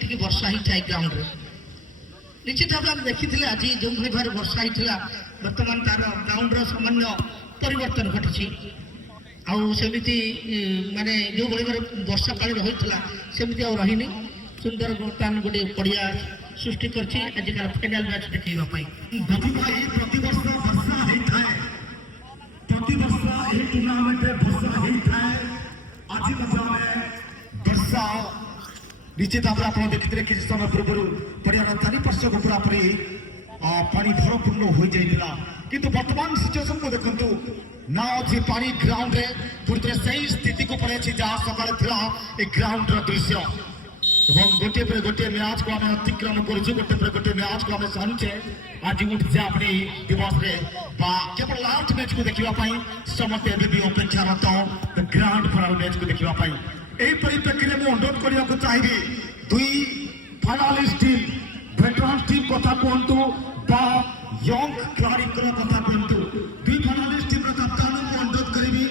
ଟିକେ ବର୍ଷା ହେଇଥାଏ ଗ୍ରାଉଣ୍ଡରେ ନିଶ୍ଚିତ ଭାବେ ଆମେ ଦେଖିଥିଲେ ଆଜି ଯେଉଁଭଳି ଭାବରେ ବର୍ଷା ହେଇଥିଲା ବର୍ତ୍ତମାନ ତାର ଗ୍ରାଉଣ୍ଡର ସାମାନ୍ୟ ପରିବର୍ତ୍ତନ ଘଟିଛି ଆଉ ସେମିତି ମାନେ ଯେଉଁଭଳି ଭାବରେ ବର୍ଷା ପାଣିରେ ହୋଇଥିଲା ସେମିତି ଆଉ ରହିନି ସୁନ୍ଦର ବର୍ତ୍ତମାନ ଗୋଟିଏ ପଡ଼ିଆ ସୃଷ୍ଟି କରିଛି ଆଜିକାର ଫାଇନାଲ ମ୍ୟାଚ୍ ଦେଖେଇବା ପାଇଁ ପ୍ରତିବର୍ଷ ବର୍ଷା ହେଇଥାଏ ପ୍ରତିବର୍ଷ ଏହି ଟୁର୍ଣ୍ଣାମେଣ୍ଟରେ ବର୍ଷା ହେଇଥାଏ ଆଜି ମଧ୍ୟ ଆମେ ବର୍ଷା ନିଶ୍ଚିତ ଭାବରେ ଆପଣ ଦେଖିଥିଲେ କିଛି ସମୟ ପୂର୍ବରୁ ପଡ଼ିଆର ଚାରିପାର୍ଶ୍ୱକୁ ପୁରାପୁରି ପାଣି ଭରପୂର୍ଣ୍ଣ ହୋଇଯାଇଥିଲା କିନ୍ତୁ ବର୍ତ୍ତମାନ ସିଚୁଏସନକୁ ଦେଖନ୍ତୁ ନା ଅଛି ପାଣି ଗ୍ରାଉଣ୍ଡରେ ପୁଣି ସେହି ସ୍ଥିତିକୁ ପଳେଇଛି ଯାହା ସକାଳେ ଥିଲା ଏ ଗ୍ରାଉଣ୍ଡର ଦୃଶ୍ୟ ଏବଂ ଗୋଟିଏ ପରେ ଗୋଟିଏ ମ୍ୟାଚକୁ ଆମେ ଅତିକ୍ରମ କରୁଛୁ ଗୋଟେ ପରେ ଗୋଟିଏ ମ୍ୟାଚକୁ ଆମେ ସାରୁଛେ ଆଜି ଉଦ୍ଯାପନୀ ଦିବସରେ ବା କେବଳ ଲାଷ୍ଟ ମ୍ୟାଚକୁ ଦେଖିବା ପାଇଁ ସମସ୍ତେ ଏବେ ବି ଅପେକ୍ଷାରତ ଗ୍ରାଣ୍ଡ ଫାଇନାଲ ମ୍ୟାଚକୁ ଦେଖିବା ପାଇଁ ଏହି ପରିପ୍ରେକ୍ଷୀରେ ମୁଁ ଅନୁରୋଧ କରିବାକୁ ଚାହିଁବି ଦୁଇ ଫାଇନାଲିଷ୍ଟ ଟିମ୍ ଭେଟରାନ୍ ଟିମ୍ କଥା କୁହନ୍ତୁ ବା ୟଙ୍ଗ ଖେଳାଳିଙ୍କର କଥା କୁହନ୍ତୁ ଦୁଇ ଫାଇନାଲିଷ୍ଟ ଟିମ୍ର କପ୍ତାନଙ୍କୁ ଅନୁରୋଧ କରିବି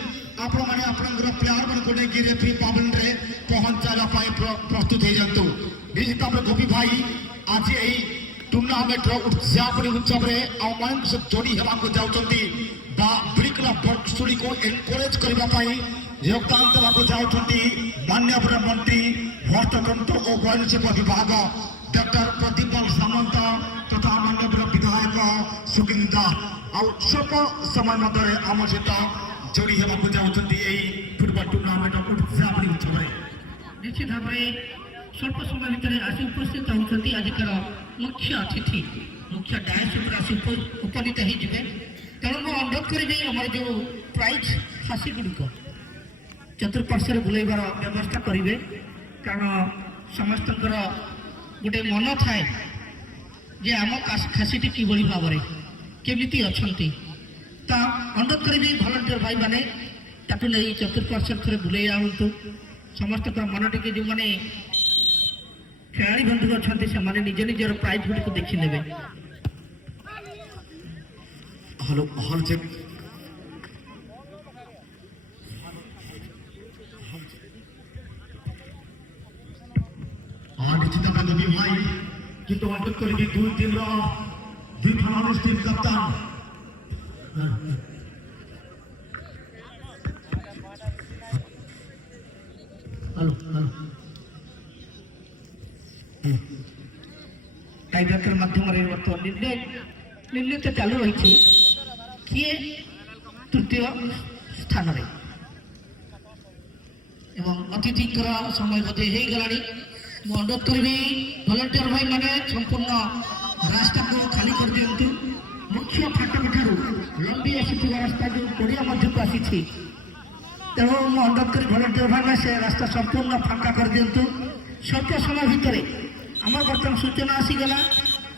ଆପଣମାନେ ଆପଣଙ୍କର ପ୍ଲେୟାରମାନଙ୍କୁ ନେଇକି ରେଫ୍ରି ପାବନରେ ପହଞ୍ଚାଇବା ପାଇଁ ପ୍ରସ୍ତୁତ ହେଇଯାନ୍ତୁ ନିଶ୍ଚିତ ଭାବରେ ଗୋପୀ ଭାଇ ଆଜି ଏହି ଟୁର୍ଣ୍ଣାମେଣ୍ଟର ଉଦ୍ଯାପନୀ ଉତ୍ସବରେ ଆମମାନଙ୍କ ସହ ଯୋଡ଼ି ହେବାକୁ ଯାଉଛନ୍ତି ବା ବ୍ରିକ୍ର ବର୍ଷୁଡ଼ିକୁ ଏନକରେଜ କରିବା ପାଇଁ ଯୋଗଦାନ ଦେବାକୁ ଯାଉଛନ୍ତି ମାନ୍ୟବର ମନ୍ତ୍ରୀ ହସ୍ତତନ୍ତ୍ର ଓ ବୟନଶିଳ୍ପ ବିଭାଗ ଡକ୍ଟର ପ୍ରଦୀପ ସାମନ୍ତ ତଥା ମାନ୍ୟବର ବିଧାୟକ ସୁକିନ୍ଦା ଆଉ ସ୍ୱଳ୍ପ ସମୟ ମଧ୍ୟରେ ଆମ ସହିତ ଯୋଡ଼ି ହେବାକୁ ଯାଉଛନ୍ତି ଏହି ଫୁଟବଲ ଟୁର୍ଣ୍ଣାମେଣ୍ଟ ଉଦ୍ଯାପନୀ ଉତ୍ସବରେ ନିଶ୍ଚିତ ଭାବରେ ସ୍ୱଳ୍ପ ସମୟ ଭିତରେ ଆସି ଉପସ୍ଥିତ ହେଉଛନ୍ତି ଆଜିକାର ମୁଖ୍ୟ ଅତିଥି ମୁଖ୍ୟ ଡାଏସ୍ ଉପରେ ଆସି ଉପନୀତ ହେଇଯିବେ ତେଣୁ ମୁଁ ଅନୁରୋଧ କରିବି ଆମର ଯେଉଁ ପ୍ରାଇଜ୍ ଖାସିଗୁଡ଼ିକ ଚତୁଃପାର୍ଶ୍ୱରେ ବୁଲେଇବାର ବ୍ୟବସ୍ଥା କରିବେ କାରଣ ସମସ୍ତଙ୍କର ଗୋଟେ ମନ ଥାଏ ଯେ ଆମ ଖାସିଟି କିଭଳି ଭାବରେ କେମିତି ଅଛନ୍ତି ତା ଅନୁରୋଧ କରିବି ଭଲଣ୍ଟିୟର ଭାଇମାନେ ତାକୁ ନେଇ ଚତୁଃପାର୍ଶ୍ୱରେ ଥରେ ବୁଲେଇ ଆଣନ୍ତୁ ସମସ୍ତଙ୍କର ମନ ଟିକେ ଯେଉଁମାନେ ଖେଳାଳି ବନ୍ଧୁ ଅଛନ୍ତି ସେମାନେ ନିଜ ନିଜର ପ୍ରାଇଜ୍ ଗୁଡ଼ିକୁ ଦେଖିନେବେ ନିଶ୍ଚିତ ଭାବେ ଗୋପୀ ଭାଇ କିନ୍ତୁ ଅନୁରୋଧ କରିବି ଦୁଇ ଟିମ୍ର ଦୁଇ ଫାଇନାଲିଷ୍ଟ ଟିମ୍ କପ୍ତାନ টাইব্রেকর মাধ্যমে বর্তমান ନିର୍ଣ୍ଣୟ ତ ଚାଲୁ ରହିଛି କିଏ ତୃତୀୟ ସ୍ଥାନରେ ଏବଂ ଅତିଥିଙ୍କର ସମୟ ବୋଧେ ହେଇଗଲାଣି ମୁଁ ଅନୁରୋଧ କରିବି ଭଲଣ୍ଟିୟର ଭାଇମାନେ ସମ୍ପୂର୍ଣ୍ଣ ରାସ୍ତାକୁ ଖାଲି କରିଦିଅନ୍ତୁ ମୁଖ୍ୟ ଫାଟକ ଠାରୁ ଲମ୍ବି ଆସିଥିବା ରାସ୍ତା ଯେଉଁ ପଡ଼ିଆ ମଧ୍ୟକୁ ଆସିଛି ତେଣୁ ମୁଁ ଅନୁରୋଧ କରି ଭଲଣ୍ଟିୟର ଭାଇମାନେ ସେ ରାସ୍ତା ସମ୍ପୂର୍ଣ୍ଣ ଫାଙ୍କା କରିଦିଅନ୍ତୁ ସ୍ୱଳ୍ପ ସମୟ ଭିତରେ ଆମର ବର୍ତ୍ତମାନ ସୂଚନା ଆସିଗଲା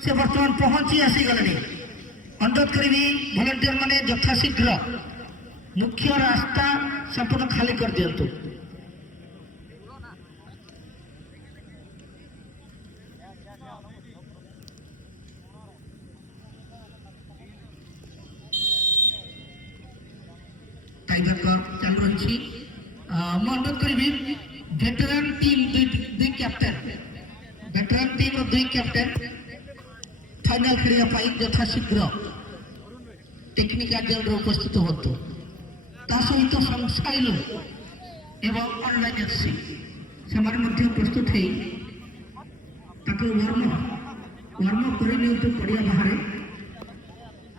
ସେ ବର୍ତ୍ତମାନ ପହଞ୍ଚି ଆସିଗଲେଣି ଅନୁରୋଧ କରିବି ଭଲଣ୍ଟିୟର ମାନେ ଯଥାଶୀଘ୍ର ମୁଖ୍ୟ ରାସ୍ତା ସମ୍ପୂର୍ଣ୍ଣ ଖାଲି କରିଦିଅନ୍ତୁ टाइब्रेकर चालू रही ମୁଁ ଅନୁରୋଧ କରିବି ଭେଟରାନ୍ ଟିମ୍ ଦୁଇ କ୍ୟାପ୍ଟେନ୍ ଭେଟରାନ୍ ଟିମ୍ର ଦୁଇ କ୍ୟାପ୍ଟେନ୍ ଫାଇନାଲ ଖେଳିବା ପାଇଁ ଯଥାଶୀଘ୍ର ଟେକ୍ନିକାଲ ଜୋନ୍ରେ ଉପସ୍ଥିତ ହୁଅନ୍ତୁ ତା ସହିତ ସଂସାଇଲୁ ଏବଂ ଅନଲାଇନ୍ ଏଫ୍ସି ସେମାନେ ମଧ୍ୟ ପ୍ରସ୍ତୁତ ହେଇ ତାକୁ ୱାର୍ମ କରି ନିଅନ୍ତୁ ପଡ଼ିଆ ବାହାରେ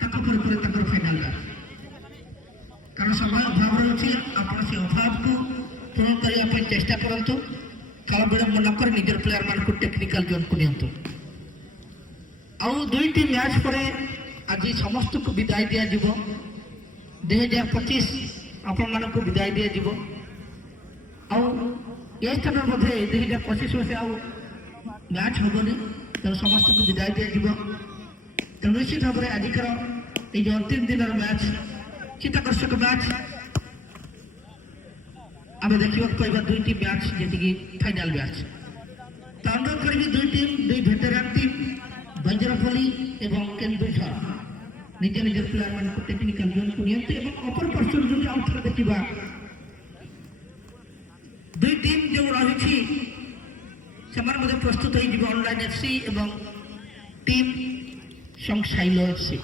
ତାଙ୍କ ପରେ ପରେ ତାଙ୍କର ଫାଇନାଲ ମ୍ୟାଚ୍ କାରଣ ସମୟ ଅଭାବ ରହିଛି ଆପଣ ସେ ଅଭାବକୁ ପୂରଣ କରିବା ପାଇଁ ଚେଷ୍ଟା କରନ୍ତୁ ଖେଳ ବିଳମ୍ବ ନକରି ନିଜର ପ୍ଲେୟାରମାନଙ୍କୁ ଟେକ୍ନିକାଲ ଜୋନ୍କୁ ନିଅନ୍ତୁ ଆଉ ଦୁଇଟି ମ୍ୟାଚ୍ ପରେ ଆଜି ସମସ୍ତଙ୍କୁ ବିଦାୟ ଦିଆଯିବ 2025 ଆପଣମାନଙ୍କୁ ବିଦାୟ ଦିଆଯିବ ଆଉ ଏ ସ୍ଥାନରେ ବୋଧେ 2025 ବର୍ଷେ ଆଉ ମ୍ୟାଚ୍ ହେବନି ତେଣୁ ସମସ୍ତଙ୍କୁ ବିଦାୟ ଦିଆଯିବ ତେଣୁ ନିଶ୍ଚିତ ଭାବରେ ଆଜିକାର ଏଇ ଯେଉଁ ଅନ୍ତିମ ଦିନର ମ୍ୟାଚ୍ ଚିତ୍ତାକର୍ଷକ ମ୍ୟାଚ୍ ଆମେ ଦେଖିବାକୁ ପାଇବା ଦୁଇଟି ମ୍ୟାଚ୍ ଯେତିକି ଫାଇନାଲ ମ୍ୟାଚ୍ ତା ଅନୁରୋଧ କରିବି ଦୁଇ ଟିମ୍ ଦୁଇ ଭେଟରାନ୍ ଟିମ୍ ବଜ୍ରପଲ୍ଲୀ ଏବଂ କେନ୍ଦୁଝର ନିଜ ନିଜ ପ୍ଲେୟାରମାନଙ୍କୁ ଟେକ୍ନିକାଲ ଜୋନ୍କୁ ନିଅନ୍ତୁ ଏବଂ ଅପର ପର୍ସନ ଯଦି ଆଉ ଥରେ ଦେଖିବା ଦୁଇ ଟିମ୍ ଯେଉଁ ରହିଛି ସେ ସେମାନେ ମଧ୍ୟ ପ୍ରସ୍ତୁତ ହେଇଯିବେ ଅନଲାଇନ୍ ଏଫ୍ସି ଏବଂ ଟିମ୍ ସଂସାଇଲ ଏଫ୍ସି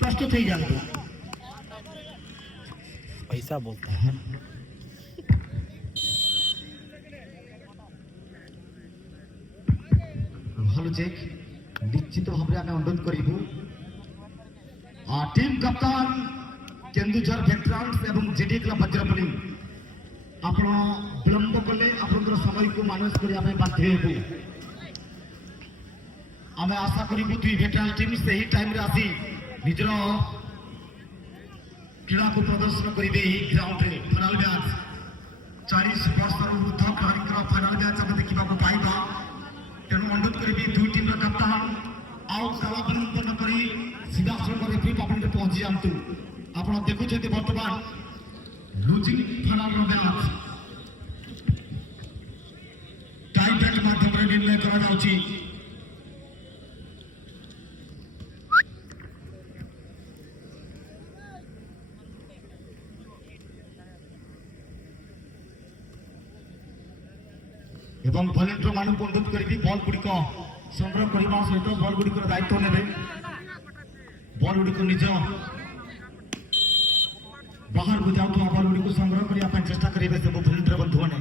ପ୍ରସ୍ତୁତ ହେଇଯାଆନ୍ତୁ। पैसा बोलता है। ভালো চেক নিশ্চিত ভাবে আমি অনুরোধ করিবু টিম কাপ্তান কেন্দুঝর ভেটরান্স এবং জেডি ক্লব বজ্রপল্লী ଆପଣ ବିଳମ୍ବ କଲେ ଆପଣଙ୍କର ସମୟକୁ ମ୍ୟାନେଜ କରିବା ପାଇଁ ବାଧ୍ୟ ହେବୁ। ଆମେ ଆଶା କରିବୁ ଦୁଇ ଭେଟରାନ ଟିମ୍ ସେହି ଟାଇମରେ ଆସି ନିଜର କ୍ରୀଡ଼ାକୁ ପ୍ରଦର୍ଶନ କରିବେ ଏହି ଗ୍ରାଉଣ୍ଡରେ। ଫାଇନାଲ ମ୍ୟାଚ୍ 40 ବର୍ଷରୁ ଉର୍ଦ୍ଧ୍ୱ ଖେଳାଳିଙ୍କର ଫାଇନାଲ ମ୍ୟାଚ୍ ଆମେ ଦେଖିବାକୁ ପାଇବା। ତେଣୁ ଅନୁରୋଧ କରିବି ଦୁଇ ଟିମ୍ର କପ୍ତାନ ଆଉ ଖେଳ ବିଳମ୍ବନ କରି ସିଧାସଳଖ ରେଫରି ପାଖରେ ପହଞ୍ଚି ଯାଆନ୍ତୁ। ଆପଣ ଦେଖୁଛନ୍ତି ବର୍ତ୍ତମାନ ଲୁଜିଂ ଫାଇନାଲର ମ୍ୟାଚ୍ টাই ব্রেক মাধ্যমে নির্ণয় করা যাচ্ছে। এবং ভলেন্টিয়ার ମାନଙ୍କୁ অনুরোধ କରିବି ବଲ୍ ଗୁଡ଼ିକ ସଂଗ୍ରହ କରିବା ସହିତ ବଲ୍ ଗୁଡ଼ିକର ଦାୟିତ୍ୱ ନେବେ। ବଲ୍ ଗୁଡ଼ିକ ନିଜ ବାହାରକୁ ଯାଉଥିବା ବଲ୍ ଗୁଡ଼ିକୁ ସଂଗ୍ରହ କରିବା ପାଇଁ ଚେଷ୍ଟା କରିବେ ସବୁ ଭଲେଣ୍ଟିୟର ବନ୍ଧୁମାନେ।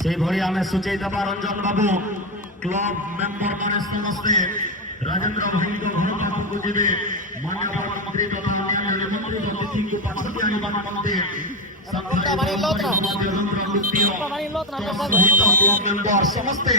ସେଇଭଳି ଆମେ ସୂଚାଇ ଦେବା ରଞ୍ଜନ ବାବୁ କ୍ଲବ ମେମ୍ବର ମାନେ ସମସ୍ତେ ରାଜେନ୍ଦ୍ର ଭାଇଙ୍କ ଘର ପାଖକୁ ଯିବେ। ମାନ୍ୟବର ମନ୍ତ୍ରୀ ତଥା ଅନ୍ୟାନ୍ୟ ମନ୍ତ୍ରୀ ଅତିଥିଙ୍କୁ ପାଖକୁ ଆଣିବା ନିମନ୍ତେ ସହିତ କ୍ଲବ ମେମ୍ବର ସମସ୍ତେ